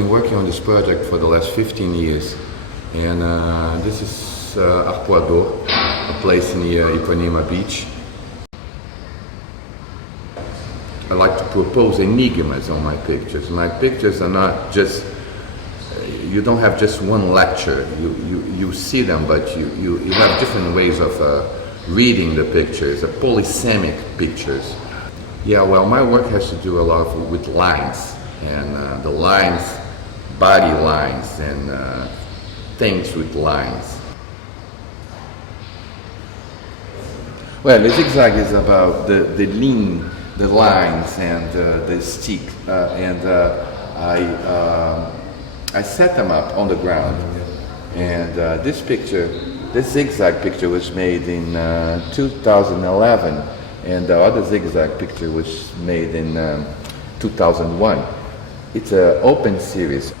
been working on this project for the last 15 years, and this is Arpoador, a place near Ipanema Beach. I like to propose enigmas on my pictures. My pictures are not just, you don't have just one lecture. You see them, but you have different ways of reading the pictures, polysemic pictures. Yeah, well, my work has to do a lot with lines, and the lines, body lines, and things with lines. Well, the zigzag is about the lean, the lines and the stick, and I set them up on the ground. And this picture, this zigzag picture was made in 2011, and the other zigzag picture was made in 2001. It's an open series.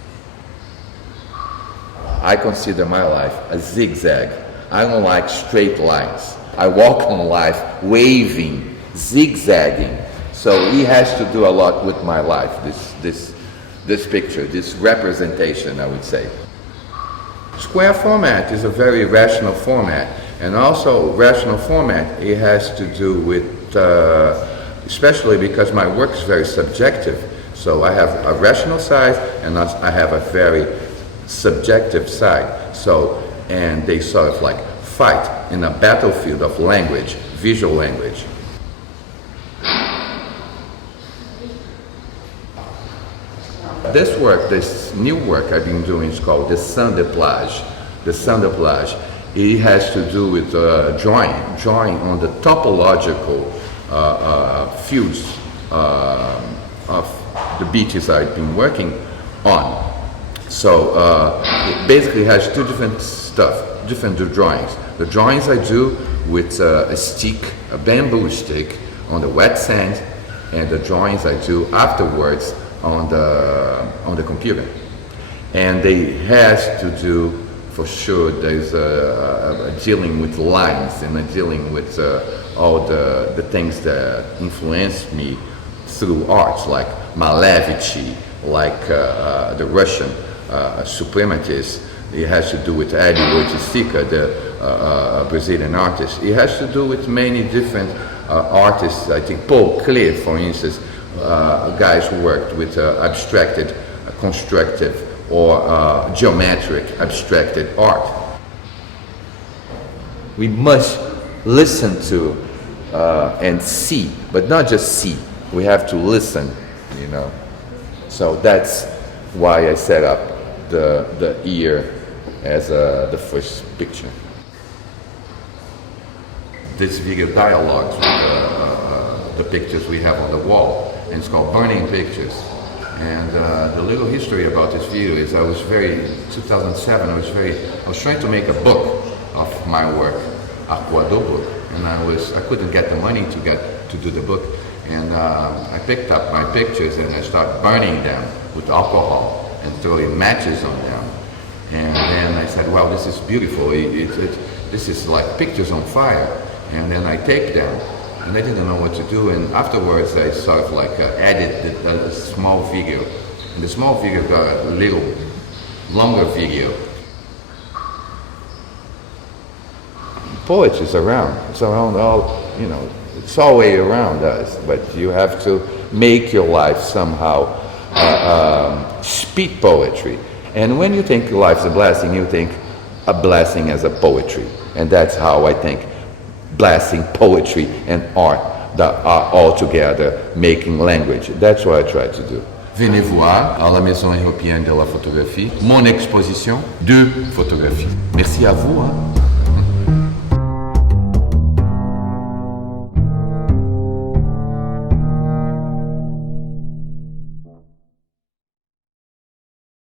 I consider my life a zigzag. I don't like straight lines. I walk on life waving, zigzagging. So he has to do a lot with my life, this picture, this representation, I would say. Square format is a very rational format, and also rational format, it has to do with, especially because my work is very subjective. So I have a rational side and I have a very subjective side. So, and they sort of like fight in a battlefield of language, visual language. This work, this new work I've been doing is called Dessin de plage. Dessin de plage. It has to do with drawing on the topological fields of the beaches I've been working on. So it basically has two different drawings. The drawings I do with a stick, a bamboo stick, on the wet sand, and the drawings I do afterwards on the computer. And they has to do, for sure, there's a dealing with lines and a dealing with all the things that influenced me through arts, like Malevich, like the Russian supremacist. It has to do with Adi Wojcicka, the Brazilian artist. It has to do with many different artists. I think Paul Klee, for instance, guys who worked with abstracted, constructive, or geometric abstracted art. We must listen to and see, but not just see. We have to listen, you know. So that's why I set up the ear as the first picture. This video dialogues with the pictures we have on the wall, and it's called Burning Pictures. And the little history about this video is I was 2007, I was trying to make a book of my work, Arpoador book, and I couldn't get the money to do the book, and I picked up my pictures and I started burning them with alcohol and throwing matches on them. And then I said, well, this is beautiful, this is like pictures on fire. And then I taped them, and I didn't know what to do, and afterwards I sort of like added a small video, and the small video got a little longer video. Poetry is around, it's around all, you know, it's all way around us, but you have to make your life somehow speak poetry. And when you think your life's a blessing, you think a blessing as a poetry, and that's how I think blessing, poetry, and art that are all together making language. That's what I try to do. Venez voir à la Maison européenne de la photographie mon exposition de photographie. Merci à vous.